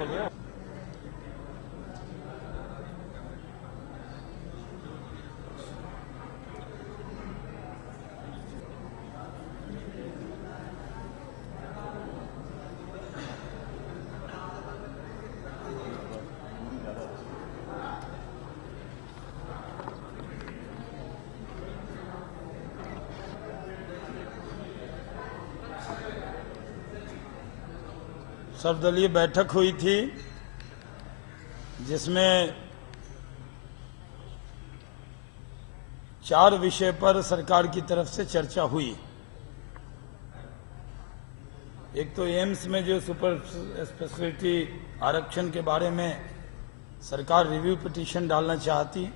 बोल रहे हो? सर्वदलीय बैठक हुई थी जिसमें 4 विषय पर सरकार की तरफ से चर्चा हुई। एक तो एम्स में जो सुपर स्पेशलिटी आरक्षण के बारे में सरकार रिव्यू पिटीशन डालना चाहती,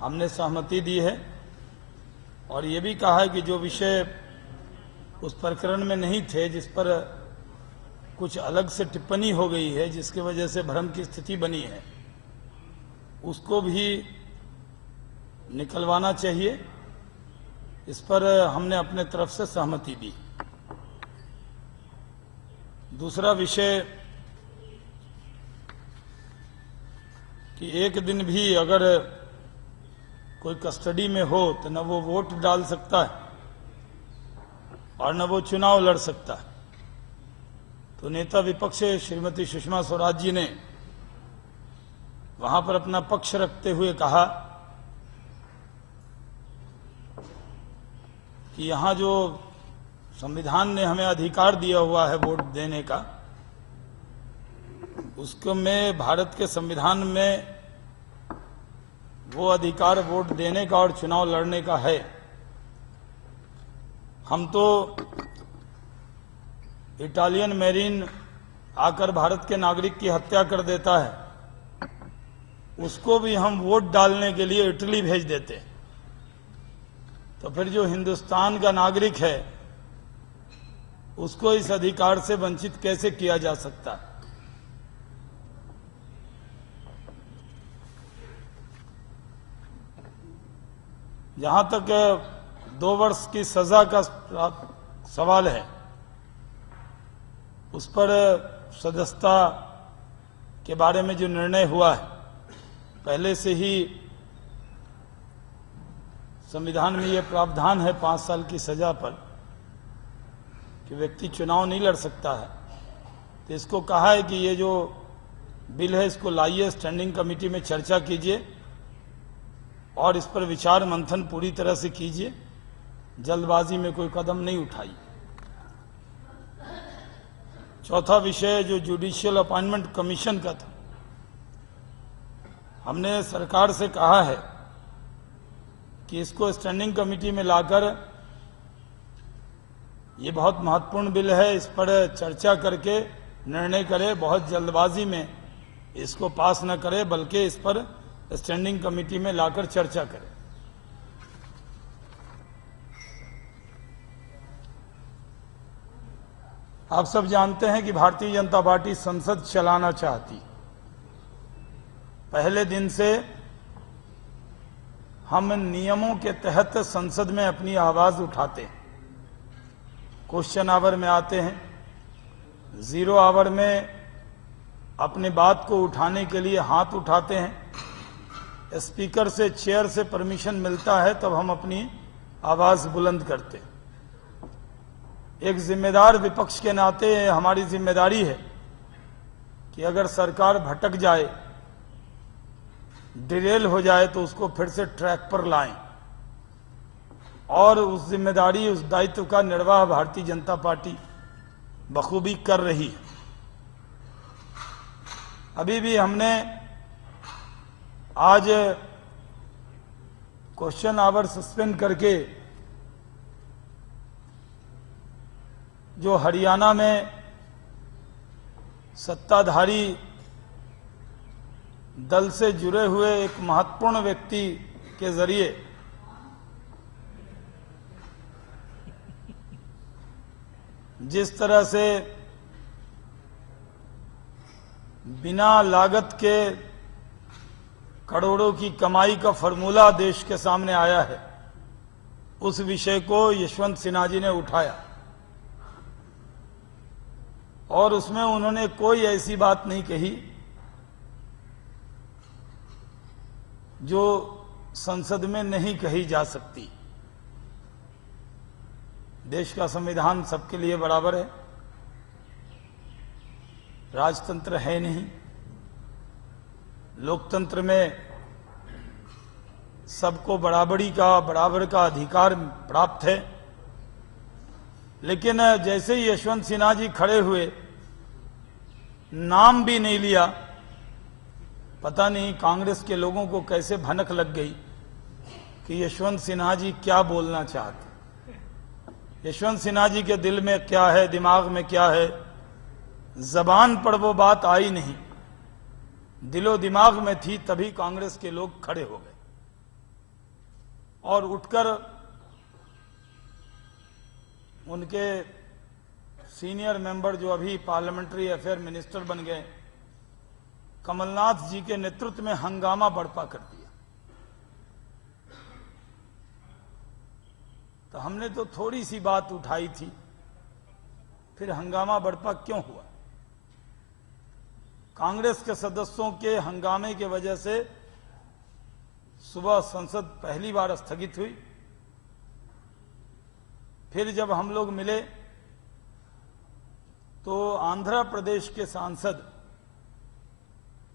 हमने सहमति दी है और ये भी कहा है कि जो विषय उस प्रकरण में नहीं थे, जिस पर कुछ अलग से टिप्पणी हो गई है जिसकी वजह से भ्रम की स्थिति बनी है, उसको भी निकलवाना चाहिए। इस पर हमने अपने तरफ से सहमति दी। दूसरा विषय कि एक दिन भी अगर कोई कस्टडी में हो तो न वो वोट डाल सकता है और न वो चुनाव लड़ सकता है। तो नेता विपक्ष श्रीमती सुषमा स्वराज जी ने वहां पर अपना पक्ष रखते हुए कहा कि यहां जो संविधान ने हमें अधिकार दिया हुआ है वोट देने का, उसको में भारत के संविधान में वो अधिकार वोट देने का और चुनाव लड़ने का है। हम तो इटालियन मेरीन आकर भारत के नागरिक की हत्या कर देता है, उसको भी हम वोट डालने के लिए इटली भेज देते। तो फिर जो हिंदुस्तान का नागरिक है उसको इस अधिकार से वंचित कैसे किया जा सकता है? जहां तक 2 वर्ष की सजा का सवाल है, उस पर सदस्यता के बारे में जो निर्णय हुआ है, पहले से ही संविधान में ये प्रावधान है 5 साल की सजा पर कि व्यक्ति चुनाव नहीं लड़ सकता है। तो इसको कहा है कि ये जो बिल है इसको लाइए, स्टैंडिंग कमेटी में चर्चा कीजिए और इस पर विचार मंथन पूरी तरह से कीजिए, जल्दबाजी में कोई कदम नहीं उठाइए। चौथा विषय जो जुडिशियल अपॉइंटमेंट कमीशन का था, हमने सरकार से कहा है कि इसको स्टैंडिंग कमेटी में लाकर, ये बहुत महत्वपूर्ण बिल है, इस पर चर्चा करके निर्णय करे। बहुत जल्दबाजी में इसको पास न करे बल्कि इस पर स्टैंडिंग कमेटी में लाकर चर्चा करे। आप सब जानते हैं कि भारतीय जनता पार्टी संसद चलाना चाहती। पहले दिन से हम नियमों के तहत संसद में अपनी आवाज उठाते हैं। क्वेश्चन आवर में आते हैं, 0 आवर में अपनी बात को उठाने के लिए हाथ उठाते हैं। स्पीकर से, चेयर से परमिशन मिलता है तब हम अपनी आवाज बुलंद करते हैं। एक जिम्मेदार विपक्ष के नाते हमारी जिम्मेदारी है कि अगर सरकार भटक जाए, डिरेल हो जाए, तो उसको फिर से ट्रैक पर लाएं और उस जिम्मेदारी, उस दायित्व का निर्वाह भारतीय जनता पार्टी बखूबी कर रही है। अभी भी हमने आज क्वेश्चन आवर सस्पेंड करके जो हरियाणा में सत्ताधारी दल से जुड़े हुए एक महत्वपूर्ण व्यक्ति के जरिए जिस तरह से बिना लागत के करोड़ों की कमाई का फॉर्मूला देश के सामने आया है, उस विषय को यशवंत सिन्हा जी ने उठाया और उसमें उन्होंने कोई ऐसी बात नहीं कही जो संसद में नहीं कही जा सकती। देश का संविधान सबके लिए बराबर है, राजतंत्र है नहीं, लोकतंत्र में सबको बराबर का अधिकार प्राप्त है। लेकिन जैसे ही यशवंत सिन्हा जी खड़े हुए, नाम भी नहीं लिया, पता नहीं कांग्रेस के लोगों को कैसे भनक लग गई कि यशवंत सिन्हा जी क्या बोलना चाहते। यशवंत सिन्हा जी के दिल में क्या है, दिमाग में क्या है, जबान पर वो बात आई नहीं, दिलो दिमाग में थी। तभी कांग्रेस के लोग खड़े हो गए और उठकर उनके सीनियर मेंबर जो अभी पार्लियामेंट्री अफेयर मिनिस्टर बन गए, कमलनाथ जी के नेतृत्व में हंगामा बर्पा कर दिया। तो हमने तो थोड़ी सी बात उठाई थी, फिर हंगामा बर्पा क्यों हुआ? कांग्रेस के सदस्यों के हंगामे की वजह से सुबह संसद पहली बार स्थगित हुई। फिर जब हम लोग मिले तो आंध्र प्रदेश के सांसद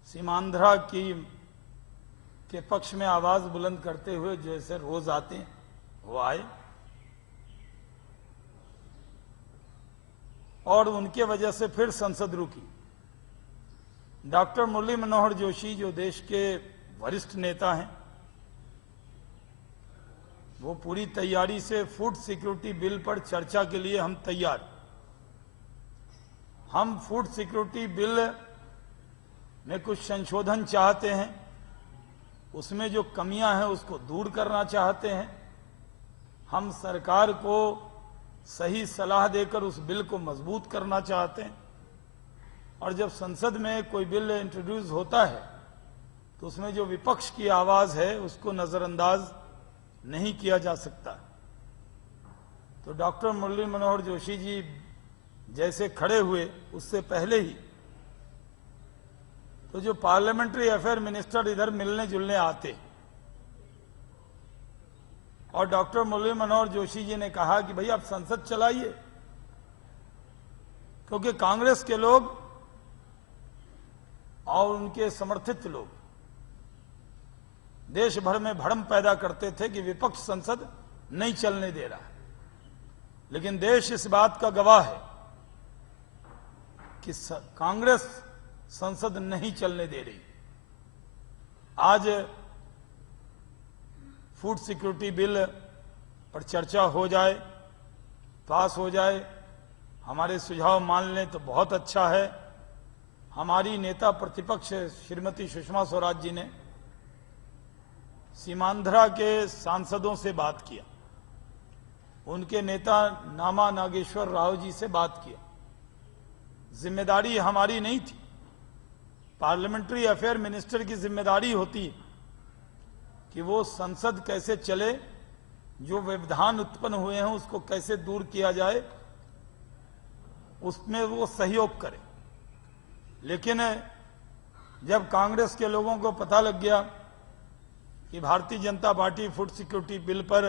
सीमांध्रा के पक्ष में आवाज बुलंद करते हुए जैसे रोज आते हैं वो आए, और उनके वजह से फिर संसद रुकी। डॉक्टर मुरली मनोहर जोशी जो देश के वरिष्ठ नेता हैं, वो पूरी तैयारी से फूड सिक्योरिटी बिल पर चर्चा के लिए हम तैयार। हम फूड सिक्योरिटी बिल में कुछ संशोधन चाहते हैं, उसमें जो कमियां हैं उसको दूर करना चाहते हैं। हम सरकार को सही सलाह देकर उस बिल को मजबूत करना चाहते हैं। और जब संसद में कोई बिल इंट्रोड्यूस होता है तो उसमें जो विपक्ष की आवाज है उसको नजरअंदाज नहीं किया जा सकता। तो डॉक्टर मुरली मनोहर जोशी जी जैसे खड़े हुए, उससे पहले ही तो जो पार्लियामेंट्री अफेयर मिनिस्टर इधर मिलने जुलने आते, और डॉक्टर मुरली मनोहर जोशी जी ने कहा कि भाई आप संसद चलाइए, क्योंकि कांग्रेस के लोग और उनके समर्थित लोग देश भर में भ्रम पैदा करते थे कि विपक्ष संसद नहीं चलने दे रहा है। लेकिन देश इस बात का गवाह है कि कांग्रेस संसद नहीं चलने दे रही। आज फूड सिक्योरिटी बिल पर चर्चा हो जाए, पास हो जाए, हमारे सुझाव मान लें तो बहुत अच्छा है। हमारी नेता प्रतिपक्ष श्रीमती सुषमा स्वराज जी ने सीमांध्रा के सांसदों से बात किया, उनके नेता नामा नागेश्वर राव जी से बात किया। जिम्मेदारी हमारी नहीं थी, पार्लियामेंट्री अफेयर मिनिस्टर की जिम्मेदारी होती है कि वो संसद कैसे चले, जो व्यवधान उत्पन्न हुए हैं उसको कैसे दूर किया जाए, उसमें वो सहयोग करे। लेकिन जब कांग्रेस के लोगों को पता लग गया कि Bharatiya Janata party food security bill पर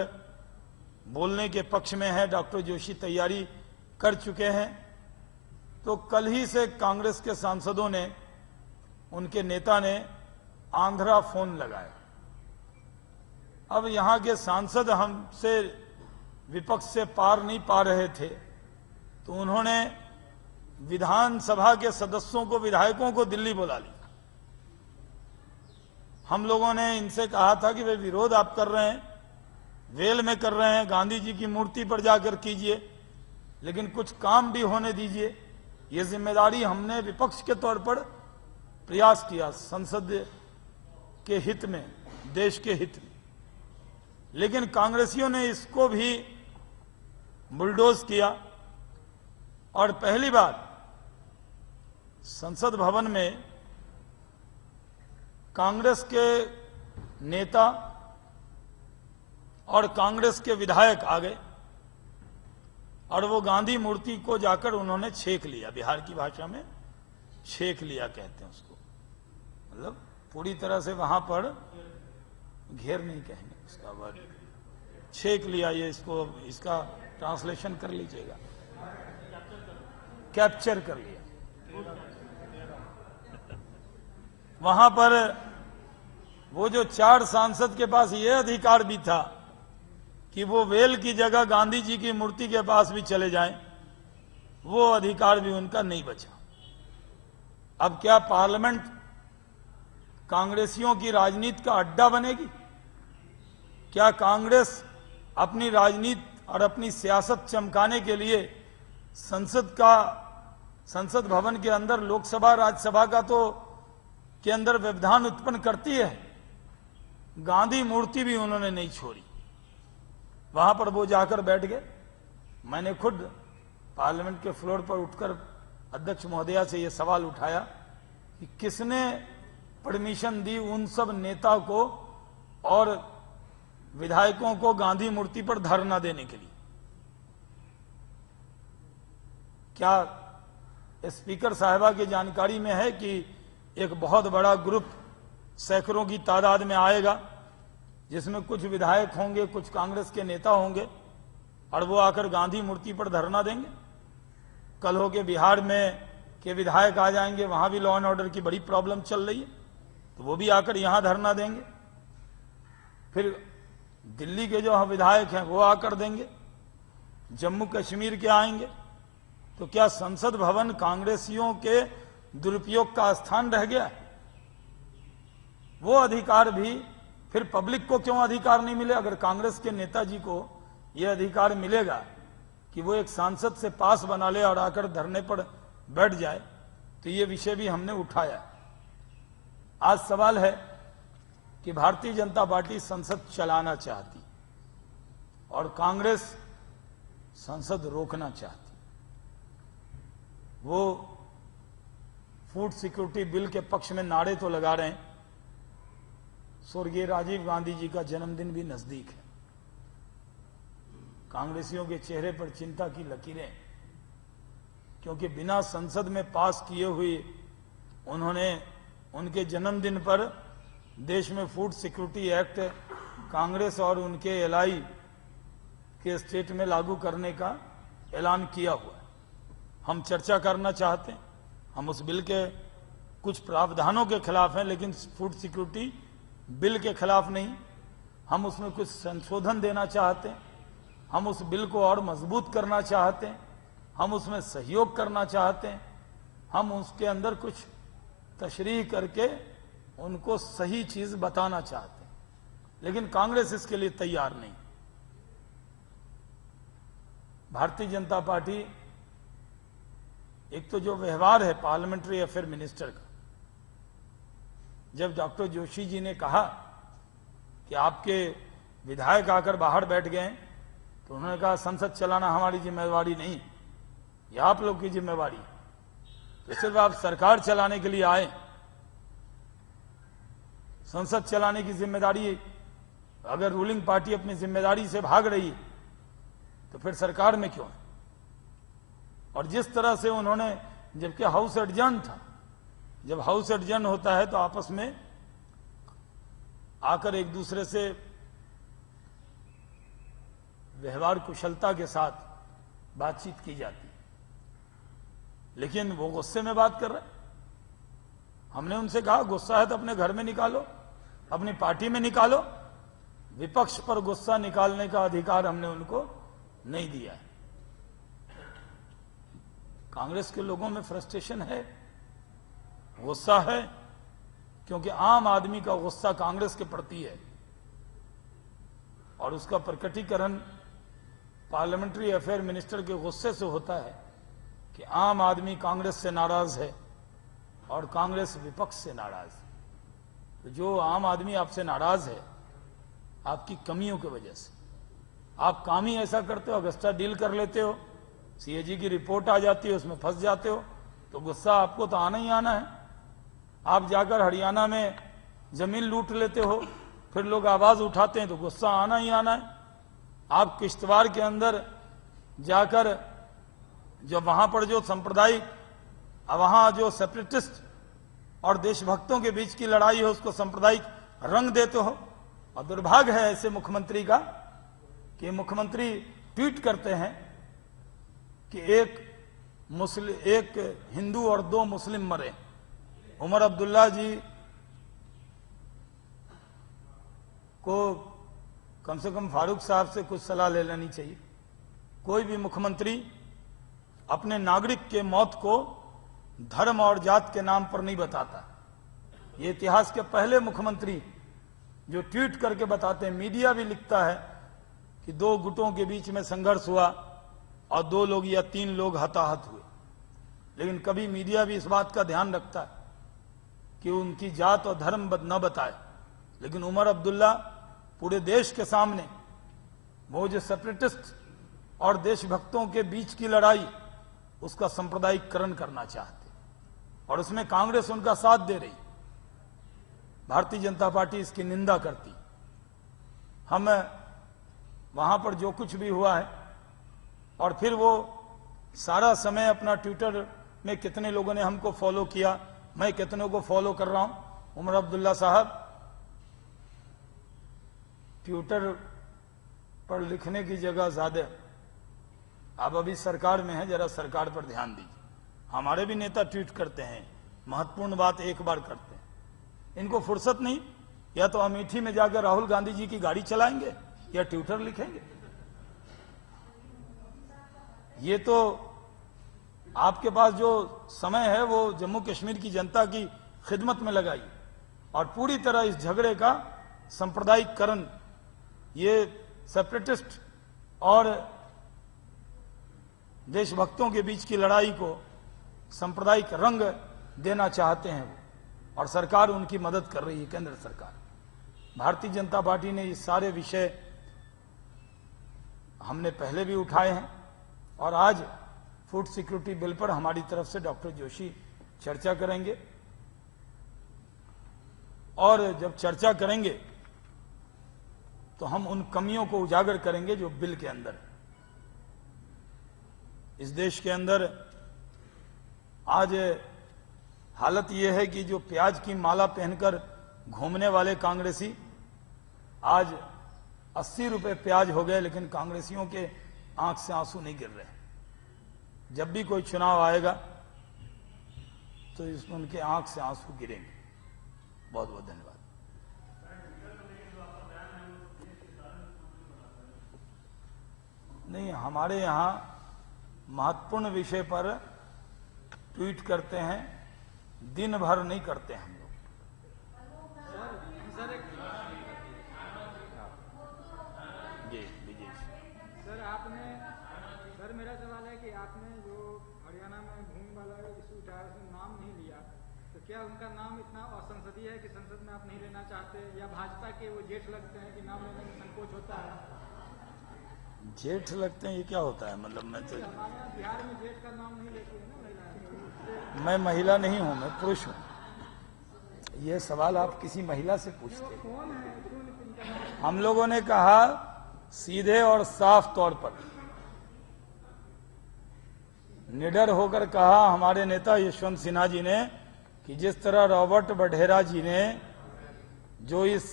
बोलने के पक्ष में है, डॉक्टर जोशी तैयारी कर चुके हैं, तो कल ही से कांग्रेस के सांसदों ने, उनके नेता ने आंध्रा फोन लगाया। अब यहां के सांसद हमसे विपक्ष से पार नहीं पा रहे थे, तो उन्होंने विधानसभा के सदस्यों को, विधायकों को दिल्ली बुला लिया। हम लोगों ने इनसे कहा था कि वे विरोध आप कर रहे हैं, वेल में कर रहे हैं, गांधी जी की मूर्ति पर जाकर कीजिए, लेकिन कुछ काम भी होने दीजिए। ये जिम्मेदारी हमने विपक्ष के तौर पर प्रयास किया संसद के हित में, देश के हित में, लेकिन कांग्रेसियों ने इसको भी बुलडोज किया। और पहली बार संसद भवन में कांग्रेस के नेता और कांग्रेस के विधायक आ गए और वो गांधी मूर्ति को जाकर उन्होंने छेक लिया, बिहार की भाषा में छेक लिया कहते हैं उसको, मतलब पूरी तरह से वहां पर घेर नहीं कहेंगे उसका वर्ड, छेक लिया। ये इसको, इसका ट्रांसलेशन कर लीजिएगा, कैप्चर कर लिया। वहां पर वो जो 4 सांसद के पास ये अधिकार भी था कि वो वेल की जगह गांधी जी की मूर्ति के पास भी चले जाएं, वो अधिकार भी उनका नहीं बचा। अब क्या पार्लियामेंट कांग्रेसियों की राजनीति का अड्डा बनेगी? क्या कांग्रेस अपनी राजनीति और अपनी सियासत चमकाने के लिए संसद भवन के अंदर लोकसभा राज्यसभा का तो के अंदर व्यवधान उत्पन्न करती है? गांधी मूर्ति भी उन्होंने नहीं छोड़ी, वहां पर वो जाकर बैठ गए। मैंने खुद पार्लियामेंट के फ्लोर पर उठकर अध्यक्ष महोदया से यह सवाल उठाया कि किसने परमिशन दी उन सब नेता को और विधायकों को गांधी मूर्ति पर धरना देने के लिए? क्या स्पीकर साहिबा की जानकारी में है कि एक बहुत बड़ा ग्रुप सैकड़ों की तादाद में आएगा, जिसमें कुछ विधायक होंगे, कुछ कांग्रेस के नेता होंगे, और वो आकर गांधी मूर्ति पर धरना देंगे? कल हो के बिहार में के विधायक आ जाएंगे, वहां भी लॉ एंड ऑर्डर की बड़ी प्रॉब्लम चल रही है, तो वो भी आकर यहां धरना देंगे। फिर दिल्ली के जो विधायक हैं वो आकर देंगे, जम्मू कश्मीर के आएंगे। तो क्या संसद भवन कांग्रेसियों के दुरुपयोग का स्थान रह गया? वो अधिकार भी फिर पब्लिक को क्यों अधिकार नहीं मिले? अगर कांग्रेस के नेताजी को यह अधिकार मिलेगा कि वो एक सांसद से पास बना ले और आकर धरने पर बैठ जाए, तो ये विषय भी हमने उठाया। आज सवाल है कि भारतीय जनता पार्टी संसद चलाना चाहती और कांग्रेस संसद रोकना चाहती। वो फूड सिक्योरिटी बिल के पक्ष में नारे तो लगा रहे हैं। स्वर्गीय राजीव गांधी जी का जन्मदिन भी नजदीक है। कांग्रेसियों के चेहरे पर चिंता की लकीरें, क्योंकि बिना संसद में पास किए हुए उन्होंने उनके जन्मदिन पर देश में फूड सिक्योरिटी एक्ट कांग्रेस और उनके एलआई के स्टेट में लागू करने का ऐलान किया हुआ है। हम चर्चा करना चाहते हैं। हम उस बिल के कुछ प्रावधानों के खिलाफ हैं, लेकिन फूड सिक्योरिटी बिल के खिलाफ नहीं। हम उसमें कुछ संशोधन देना चाहते हैं, हम उस बिल को और मजबूत करना चाहते हैं, हम उसमें सहयोग करना चाहते हैं, हम उसके अंदर कुछ तशरीह करके उनको सही चीज बताना चाहते हैं, लेकिन कांग्रेस इसके लिए तैयार नहीं। भारतीय जनता पार्टी, एक तो जो व्यवहार है पार्लियामेंट्री अफेयर मिनिस्टर का, जब डॉक्टर जोशी जी ने कहा कि आपके विधायक आकर बाहर बैठ गए, तो उन्होंने कहा संसद चलाना हमारी जिम्मेवारी नहीं, यह आप लोग की जिम्मेवारी। तो सिर्फ आप सरकार चलाने के लिए आए, संसद चलाने की जिम्मेदारी, अगर रूलिंग पार्टी अपनी जिम्मेदारी से भाग रही है तो फिर सरकार में क्यों है? और जिस तरह से उन्होंने, जबकि हाउस एडजर्न था, जब हाउस एडजर्न होता है तो आपस में आकर एक दूसरे से व्यवहार कुशलता के साथ बातचीत की जाती, लेकिन वो गुस्से में बात कर रहे। हमने उनसे कहा गुस्सा है तो अपने घर में निकालो, अपनी पार्टी में निकालो। विपक्ष पर गुस्सा निकालने का अधिकार हमने उनको नहीं दिया है। कांग्रेस के लोगों में फ्रस्ट्रेशन है, गुस्सा है, क्योंकि आम आदमी का गुस्सा कांग्रेस के प्रति है और उसका प्रकटीकरण पार्लियामेंट्री अफेयर मिनिस्टर के गुस्से से होता है कि आम आदमी कांग्रेस से नाराज है और कांग्रेस विपक्ष से नाराज है। तो जो आम आदमी आपसे नाराज है आपकी कमियों की वजह से, आप काम ही ऐसा करते हो, अगस्ता डील कर लेते हो, सीएजी की रिपोर्ट आ जाती है उसमें फंस जाते हो, तो गुस्सा आपको तो आना ही आना है। आप जाकर हरियाणा में जमीन लूट लेते हो, फिर लोग आवाज उठाते हैं तो गुस्सा आना ही आना है। आप किश्तवाड़ के अंदर जाकर जो वहां पर जो सांप्रदायिक, वहां जो सेपरेटिस्ट और देशभक्तों के बीच की लड़ाई है उसको सांप्रदायिक रंग देते हो। और दुर्भाग्य है ऐसे मुख्यमंत्री का कि मुख्यमंत्री ट्वीट करते हैं कि एक हिंदू और 2 मुस्लिम मरे। उमर अब्दुल्ला जी को कम से कम फारूक साहब से कुछ सलाह ले लेनी चाहिए। कोई भी मुख्यमंत्री अपने नागरिक के मौत को धर्म और जात के नाम पर नहीं बताता। ये इतिहास के पहले मुख्यमंत्री जो ट्वीट करके बताते हैं। मीडिया भी लिखता है कि 2 गुटों के बीच में संघर्ष हुआ और 2 लोग या 3 लोग हताहत हुए, लेकिन कभी मीडिया भी इस बात का ध्यान रखता है कि उनकी जात और धर्म न बताए। लेकिन उमर अब्दुल्ला पूरे देश के सामने वो जो सेपरेटिस्ट और देशभक्तों के बीच की लड़ाई उसका सांप्रदायिकरण करना चाहते, और उसमें कांग्रेस उनका साथ दे रही। भारतीय जनता पार्टी इसकी निंदा करती। हम वहां पर जो कुछ भी हुआ है, और फिर वो सारा समय अपना ट्विटर में कितने लोगों ने हमको फॉलो किया, मैं कितनों को फॉलो कर रहा हूं। उमर अब्दुल्ला साहब ट्विटर पर लिखने की जगह ज्यादा, आप अभी सरकार में हैं, जरा सरकार पर ध्यान दीजिए। हमारे भी नेता ट्वीट करते हैं, महत्वपूर्ण बात एक बार करते हैं, इनको फुर्सत नहीं। या तो अमेठी में जाकर राहुल गांधी जी की गाड़ी चलाएंगे या ट्विटर लिखेंगे। ये तो आपके पास जो समय है वो जम्मू कश्मीर की जनता की खिदमत में लगाई, और पूरी तरह इस झगड़े का सांप्रदायिकरण, ये सेपरेटिस्ट और देशभक्तों के बीच की लड़ाई को सांप्रदायिक रंग देना चाहते हैं वो, और सरकार उनकी मदद कर रही है, केंद्र सरकार। भारतीय जनता पार्टी ने ये सारे विषय हमने पहले भी उठाए हैं, और आज फूड सिक्योरिटी बिल पर हमारी तरफ से डॉक्टर जोशी चर्चा करेंगे। और जब चर्चा करेंगे तो हम उन कमियों को उजागर करेंगे जो बिल के अंदर है। इस देश के अंदर आज हालत यह है कि जो प्याज की माला पहनकर घूमने वाले कांग्रेसी आज 80 रुपए प्याज हो गए, लेकिन कांग्रेसियों के आंख से आंसू नहीं गिर रहे। जब भी कोई चुनाव आएगा तो इसमें उनके आंख से आंसू गिरेंगे। बहुत बहुत धन्यवाद। नहीं, हमारे यहां महत्वपूर्ण विषय पर ट्वीट करते हैं, दिन भर नहीं करते हम लोग। जी विजय सर, आपने सर मेरा सवाल है कि आपने जो हरियाणा में भूमि वाला इशू उठाया उसमें नाम नहीं लिया, तो क्या उनका नाम इतना असंसदीय है कि संसद में आप नहीं लेना चाहते, या भाजपा के वो जेठ लगते हैं कि नाम लेने में संकोच होता है? जेठ लगते हैं, ये क्या होता है? मतलब मैं तो हमारे यहाँ बिहार में जेठ का नाम नहीं लेती है ना महिला। मैं महिला नहीं हूं, मैं पुरुष हूं। यह सवाल आप किसी महिला से पूछते हैं। कौन है, क्यों नहीं इनका नाम? हम लोगों ने कहा सीधे और साफ तौर पर, निडर होकर कहा हमारे नेता यशवंत सिन्हा जी ने कि जिस तरह रॉबर्ट वढेरा जी ने, जो इस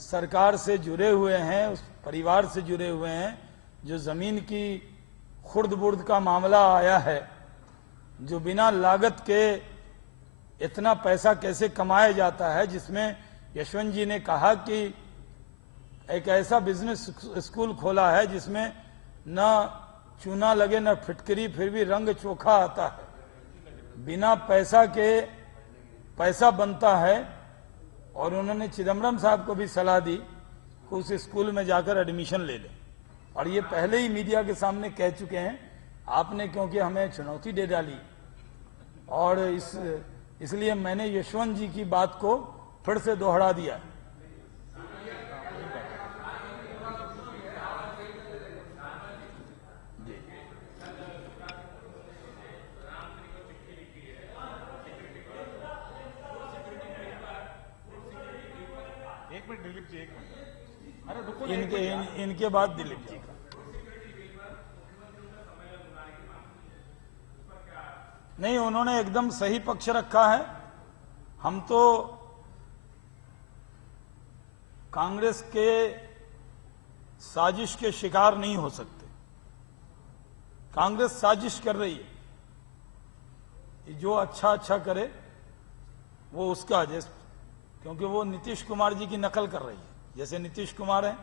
सरकार से जुड़े हुए हैं, उस परिवार से जुड़े हुए हैं, जो जमीन की खुर्द बुर्द का मामला आया है, जो बिना लागत के इतना पैसा कैसे कमाया जाता है, जिसमें यशवंत जी ने कहा कि एक ऐसा बिजनेस स्कूल खोला है जिसमें न चूना लगे न फिटकरी, फिर भी रंग चोखा आता है, बिना पैसा के पैसा बनता है। और उन्होंने चिदम्बरम साहब को भी सलाह दी कि उस स्कूल में जाकर एडमिशन ले ले, और ये पहले ही मीडिया के सामने कह चुके हैं। आपने क्योंकि हमें चुनौती दे डाली, और इसलिए मैंने यशवंत जी की बात को फिर से दोहरा दिया। एक मिनट दिलीप जी, एक मिनट। अरे रुको, इनके बाद दिलीप जी का। नहीं, उन्होंने एकदम सही पक्ष रखा है। हम तो कांग्रेस के साजिश के शिकार नहीं हो सकते। कांग्रेस साजिश कर रही है, जो अच्छा करे वो उसका, जैसे क्योंकि वो नीतीश कुमार जी की नकल कर रही है। जैसे नीतीश कुमार है,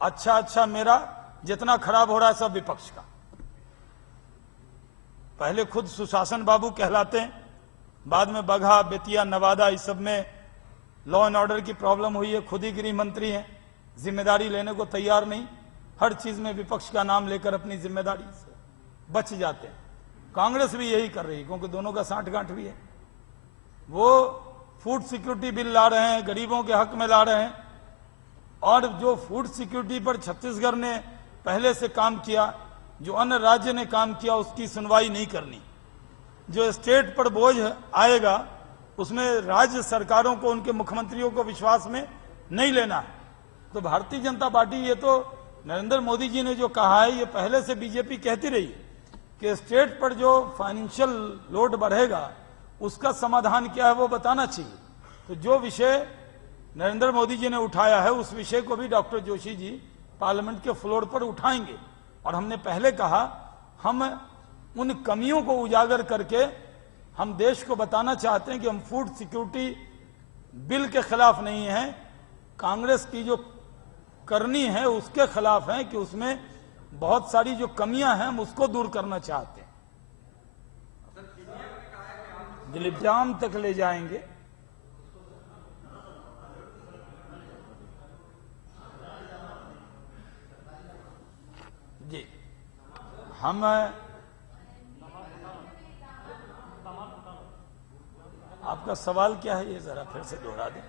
अच्छा मेरा, जितना खराब हो रहा है सब विपक्ष का। पहले खुद सुशासन बाबू कहलाते हैं, बाद में बगहा, बेतिया, नवादा, इस सब में लॉ एंड ऑर्डर की प्रॉब्लम हुई है, खुद ही गृह मंत्री हैं, जिम्मेदारी लेने को तैयार नहीं, हर चीज में विपक्ष का नाम लेकर अपनी जिम्मेदारी से बच जाते हैं। कांग्रेस भी यही कर रही है, क्योंकि दोनों का साठगांठ भी है। वो फूड सिक्योरिटी बिल ला रहे हैं, गरीबों के हक में ला रहे हैं, और जो फूड सिक्योरिटी पर छत्तीसगढ़ ने पहले से काम किया, जो अन्य राज्य ने काम किया, उसकी सुनवाई नहीं करनी। जो स्टेट पर बोझ आएगा उसमें राज्य सरकारों को, उनके मुख्यमंत्रियों को विश्वास में नहीं लेना है। तो भारतीय जनता पार्टी, ये तो नरेंद्र मोदी जी ने जो कहा है, ये पहले से बीजेपी कहती रही है कि स्टेट पर जो फाइनेंशियल लोड बढ़ेगा उसका समाधान क्या है वो बताना चाहिए। तो जो विषय नरेंद्र मोदी जी ने उठाया है, उस विषय को भी डॉक्टर जोशी जी पार्लियामेंट के फ्लोर पर उठाएंगे। और हमने पहले कहा, हम उन कमियों को उजागर करके हम देश को बताना चाहते हैं कि हम फूड सिक्योरिटी बिल के खिलाफ नहीं हैं, कांग्रेस की जो करनी है उसके खिलाफ हैं, कि उसमें बहुत सारी जो कमियां हैं हम उसको दूर करना चाहते हैं। दिलीप जाम तक ले जाएंगे। जी, हम आपका सवाल क्या है, ये जरा फिर से दोहरा दें।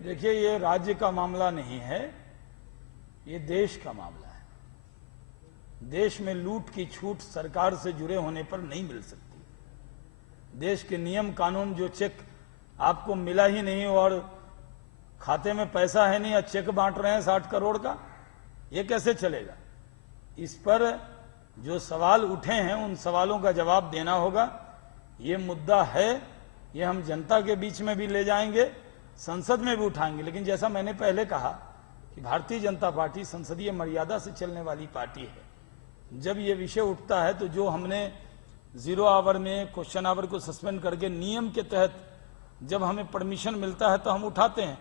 देखिए, ये राज्य का मामला नहीं है, ये देश का मामला है। देश में लूट की छूट सरकार से जुड़े होने पर नहीं मिल सकती। देश के नियम कानून, जो चेक आपको मिला ही नहीं और खाते में पैसा है नहीं, और चेक बांट रहे हैं 60 करोड़ का, ये कैसे चलेगा? इस पर जो सवाल उठे हैं उन सवालों का जवाब देना होगा। ये मुद्दा है, ये हम जनता के बीच में भी ले जाएंगे, संसद में भी उठाएंगे। लेकिन जैसा मैंने पहले कहा कि भारतीय जनता पार्टी संसदीय मर्यादा से चलने वाली पार्टी है। जब ये विषय उठता है तो जो हमने 0 आवर में क्वेश्चन आवर को सस्पेंड करके नियम के तहत जब हमें परमिशन मिलता है तो हम उठाते हैं।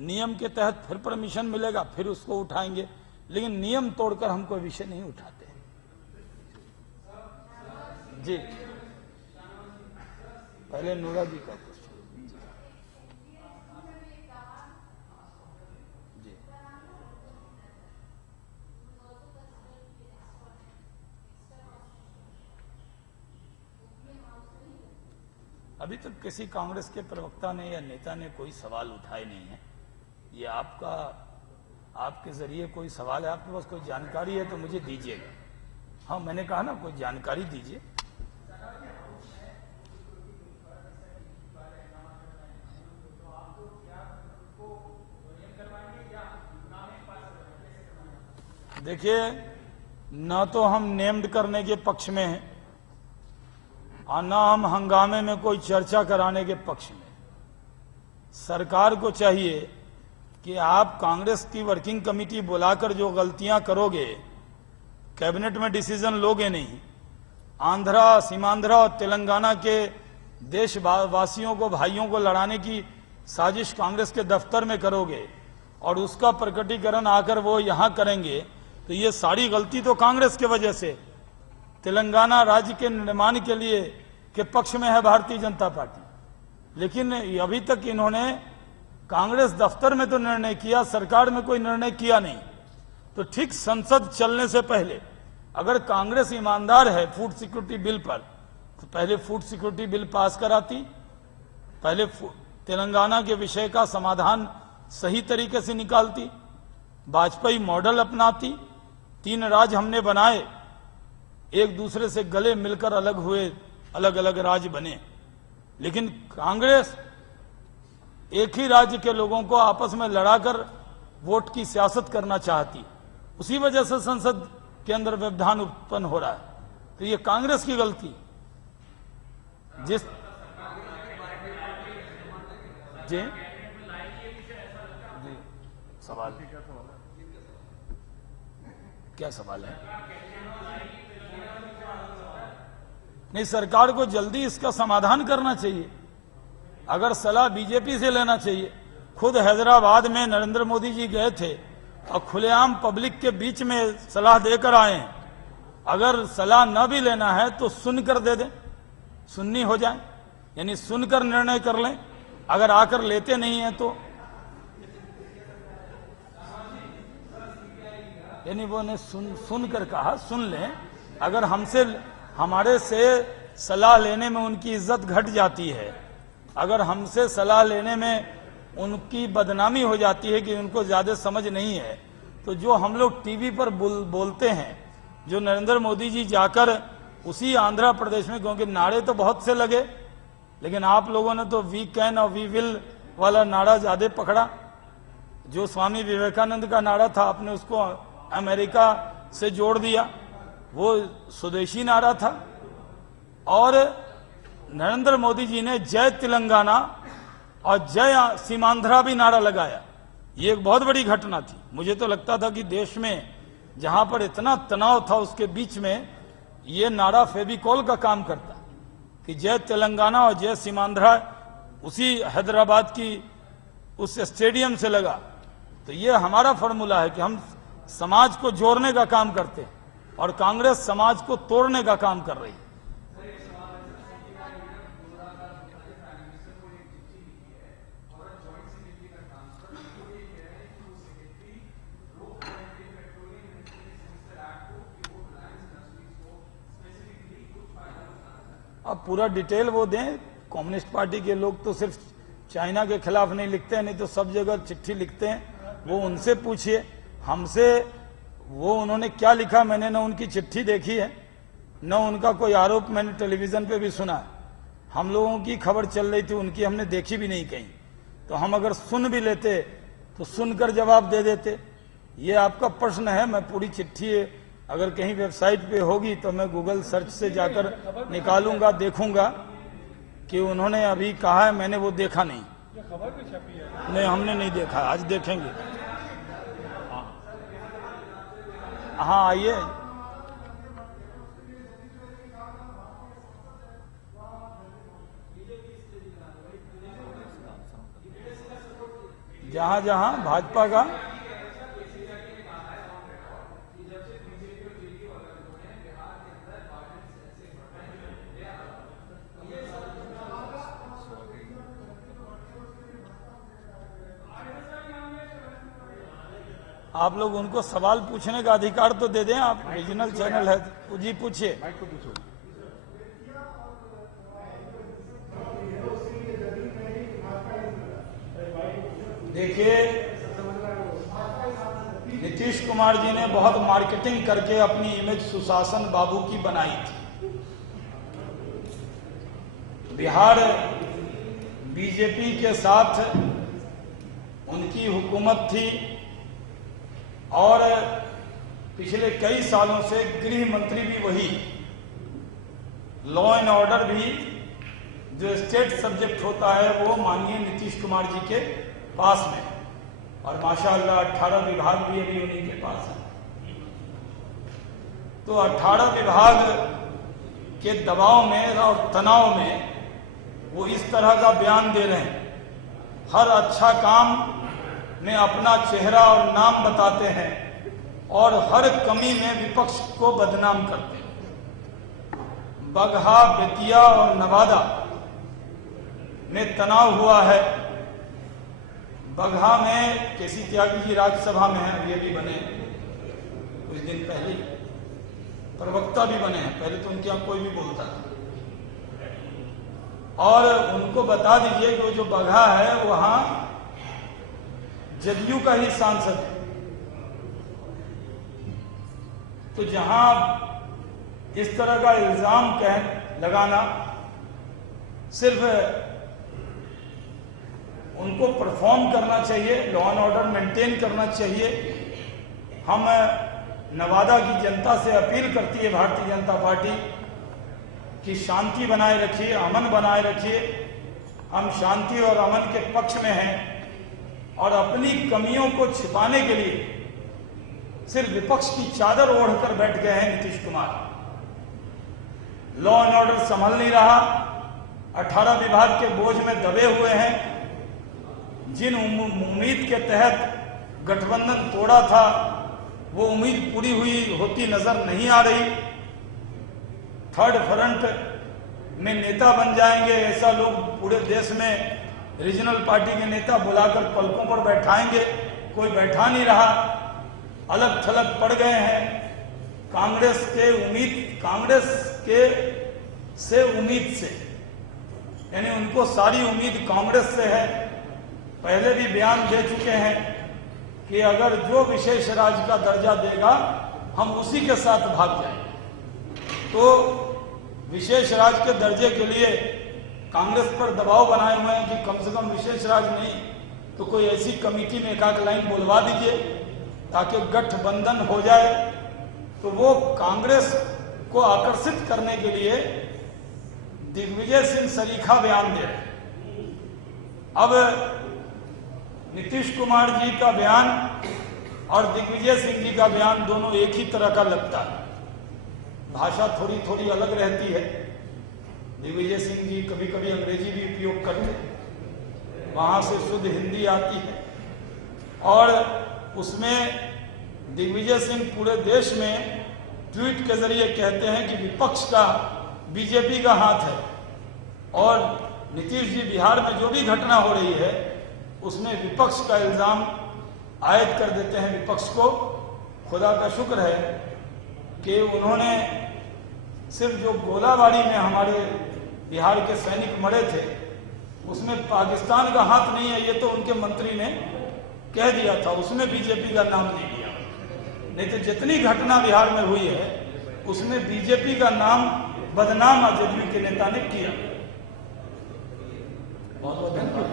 नियम के तहत फिर परमिशन मिलेगा, फिर उसको उठाएंगे, लेकिन नियम तोड़कर हम कोई विषय नहीं उठाते। जी, पहले नूरा जी का क्वेश्चन। जी, अभी तक किसी कांग्रेस के प्रवक्ता ने या नेता ने कोई सवाल उठाए नहीं है। ये आपके जरिए कोई सवाल है, आपके पास कोई जानकारी है तो मुझे दीजिएगा। हाँ, मैंने कहा ना, कोई जानकारी दीजिए। देखिए, न तो हम नेम्ड करने के पक्ष में हैं और न हम हंगामे में कोई चर्चा कराने के पक्ष में। सरकार को चाहिए कि आप कांग्रेस की वर्किंग कमेटी बुलाकर जो गलतियां करोगे, कैबिनेट में डिसीजन लोगे नहीं, आंध्रा, सीमांध्रा और तेलंगाना के देशवासियों को, भाइयों को लड़ाने की साजिश कांग्रेस के दफ्तर में करोगे और उसका प्रकटीकरण आकर वो यहां करेंगे, तो ये सारी गलती तो कांग्रेस की वजह से। तेलंगाना राज्य के निर्माण के लिए के पक्ष में है भारतीय जनता पार्टी, लेकिन अभी तक इन्होंने कांग्रेस दफ्तर में तो निर्णय किया, सरकार में कोई निर्णय किया नहीं। तो ठीक संसद चलने से पहले अगर कांग्रेस ईमानदार है फूड सिक्योरिटी बिल पर, तो पहले फूड सिक्योरिटी बिल पास कराती, पहले तेलंगाना के विषय का समाधान सही तरीके से निकालती, वाजपेयी मॉडल अपनाती। 3 राज्य हमने बनाए, एक दूसरे से गले मिलकर अलग हुए, अलग अलग राज्य बने। लेकिन कांग्रेस एक ही राज्य के लोगों को आपस में लड़ाकर वोट की सियासत करना चाहती, उसी वजह से संसद के अंदर व्यवधान उत्पन्न हो रहा है। तो ये कांग्रेस की गलती। जिस जी सवाल क्या सवाल है? नहीं, सरकार को जल्दी इसका समाधान करना चाहिए। अगर सलाह बीजेपी से लेना चाहिए। खुद हैदराबाद में नरेंद्र मोदी जी गए थे और खुलेआम पब्लिक के बीच में सलाह देकर आए हैं। अगर सलाह न भी लेना है तो सुनकर दे दें, सुन्नी हो जाए, यानी सुनकर निर्णय कर लें। अगर आकर लेते नहीं है तो यानी वो ने सुनकर कहा, सुन लें। अगर हमारे से सलाह लेने में उनकी इज्जत घट जाती है, अगर हमसे सलाह लेने में उनकी बदनामी हो जाती है कि उनको ज्यादा समझ नहीं है, तो जो हम लोग टीवी पर बोलते हैं, जो नरेंद्र मोदी जी जाकर उसी आंध्र प्रदेश में, क्योंकि नारे तो बहुत से लगे, लेकिन आप लोगों ने तो वी कैन और वी विल वाला नारा ज्यादा पकड़ा। जो स्वामी विवेकानंद का नारा था, आपने उसको अमेरिका से जोड़ दिया, वो स्वदेशी नारा था। और नरेंद्र मोदी जी ने जय तेलंगाना और जय सीमांध्रा भी नारा लगाया। ये एक बहुत बड़ी घटना थी। मुझे तो लगता था कि देश में जहां पर इतना तनाव था, उसके बीच में ये नारा फेविकॉल का काम करता कि जय तेलंगाना और जय सीमांध्रा उसी हैदराबाद की उस स्टेडियम से लगा। तो ये हमारा फॉर्मूला है कि हम समाज को जोड़ने का काम करते हैं और कांग्रेस समाज को तोड़ने का काम कर रही है। अब पूरा डिटेल वो दें। कम्युनिस्ट पार्टी के लोग तो सिर्फ चाइना के खिलाफ नहीं लिखते हैं, नहीं तो सब जगह चिट्ठी लिखते हैं। वो उनसे पूछिए, हमसे वो उन्होंने क्या लिखा। मैंने न उनकी चिट्ठी देखी है, न उनका कोई आरोप मैंने टेलीविजन पे भी सुना है। हम लोगों की खबर चल रही थी, उनकी हमने देखी भी नहीं कहीं। तो हम अगर सुन भी लेते तो सुनकर जवाब दे देते। ये आपका प्रश्न है। मैं पूरी चिट्ठी अगर कहीं वेबसाइट पे होगी तो मैं गूगल सर्च से जाकर निकालूंगा, देखूंगा कि उन्होंने अभी कहा है। मैंने वो देखा नहीं, नहीं हमने नहीं देखा, आज देखेंगे। हाँ आइए। जहां जहां भाजपा का आप लोग उनको सवाल पूछने का अधिकार तो दे दें। आप रीजनल चैनल है, जी पूछिए। देखिए, नीतीश कुमार जी ने बहुत मार्केटिंग करके अपनी इमेज सुशासन बाबू की बनाई थी। बिहार बीजेपी के साथ उनकी हुकूमत थी और पिछले कई सालों से गृह मंत्री भी वही, लॉ एंड ऑर्डर भी जो स्टेट सब्जेक्ट होता है वो माननीय नीतीश कुमार जी के पास में, और माशाअल्लाह 18 विभाग भी अभी उन्हीं के पास है। तो 18 विभाग के दबाव में और तनाव में वो इस तरह का बयान दे रहे हैं। हर अच्छा काम में अपना चेहरा और नाम बताते हैं और हर कमी में विपक्ष को बदनाम करते हैं। बगहा, बेतिया और नवादा में तनाव हुआ है। बगहा में केसी त्यागी जी राज्यसभा में हैं, अभी अभी बने कुछ दिन पहले, प्रवक्ता भी बने हैं। पहले तो उनके यहाँ कोई भी बोलता था। और उनको बता दीजिए कि जो बगहा है वहां जदयू का ही सांसद है। तो जहां इस तरह का इल्जाम लगाना सिर्फ उनको परफॉर्म करना चाहिए, लॉ एंड ऑर्डर मेंटेन करना चाहिए। हम नवादा की जनता से अपील करती है भारतीय जनता पार्टी कि शांति बनाए रखिए, अमन बनाए रखिए। हम शांति और अमन के पक्ष में हैं और अपनी कमियों को छिपाने के लिए सिर्फ विपक्ष की चादर ओढ़कर बैठ गए हैं Nitish Kumar. Law and order संभल नहीं रहा, 18 विभाग के बोझ में दबे हुए हैं। जिन उम्मीद के तहत गठबंधन तोड़ा था वो उम्मीद पूरी हुई होती नजर नहीं आ रही। थर्ड फ्रंट में नेता बन जाएंगे ऐसा लोग पूरे देश में रीजनल पार्टी के नेता बुलाकर पलकों पर बैठाएंगे, कोई बैठा नहीं रहा, अलग थलग पड़ गए हैं। कांग्रेस के उम्मीद से यानी उनको सारी उम्मीद कांग्रेस से है। पहले भी बयान दे चुके हैं कि अगर जो विशेष राज्य का दर्जा देगा हम उसी के साथ भाग जाएंगे। तो विशेष राज्य के दर्जे के लिए कांग्रेस पर दबाव बनाए हुए हैं कि कम से कम विशेष राज्य नहीं तो कोई ऐसी कमेटी में एक लाइन बोलवा दीजिए ताकि गठबंधन हो जाए। तो वो कांग्रेस को आकर्षित करने के लिए दिग्विजय सिंह सरीखा बयान दे रहे। अब नीतीश कुमार जी का बयान और दिग्विजय सिंह जी का बयान दोनों एक ही तरह का लगता है, भाषा थोड़ी थोड़ी अलग रहती है। दिग्विजय सिंह जी कभी कभी अंग्रेजी भी उपयोग करते, वहां से शुद्ध हिंदी आती है और उसमें दिग्विजय सिंह पूरे देश में ट्वीट के जरिए कहते हैं कि विपक्ष का बीजेपी का हाथ है और नीतीश जी बिहार में जो भी घटना हो रही है उसमें विपक्ष का इल्जाम आयद कर देते हैं विपक्ष को। खुदा का शुक्र है कि उन्होंने सिर्फ जो गोलाबारी में हमारे बिहार के सैनिक मरे थे उसमें पाकिस्तान का हाथ नहीं है, ये तो उनके मंत्री ने कह दिया था, उसमें बीजेपी का नाम नहीं लिया। नहीं तो जितनी घटना बिहार में हुई है उसमें बीजेपी का नाम बदनाम जदयू के नेता ने किया। बहुत बहुत धन्यवाद।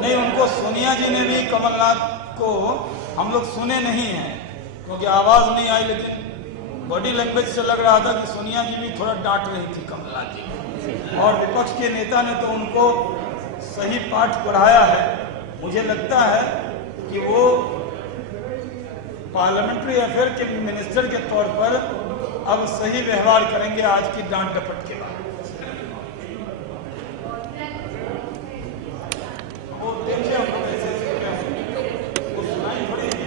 नहीं, उनको सोनिया जी ने भी कमलनाथ को हम लोग सुने नहीं हैं क्योंकि आवाज नहीं आई, लेकिन बॉडी लैंग्वेज से लग रहा था कि सोनिया जी भी थोड़ा डांट रही थी कमलनाथ जी और विपक्ष के नेता ने तो उनको सही पाठ पढ़ाया है। मुझे लगता है कि वो पार्लियामेंट्री अफेयर के मिनिस्टर के तौर पर अब सही व्यवहार करेंगे आज की डांट डपट के बाद। वो देखिए हम लोग ऐसे वो सुनाई पड़ेगी।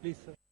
Please, sir.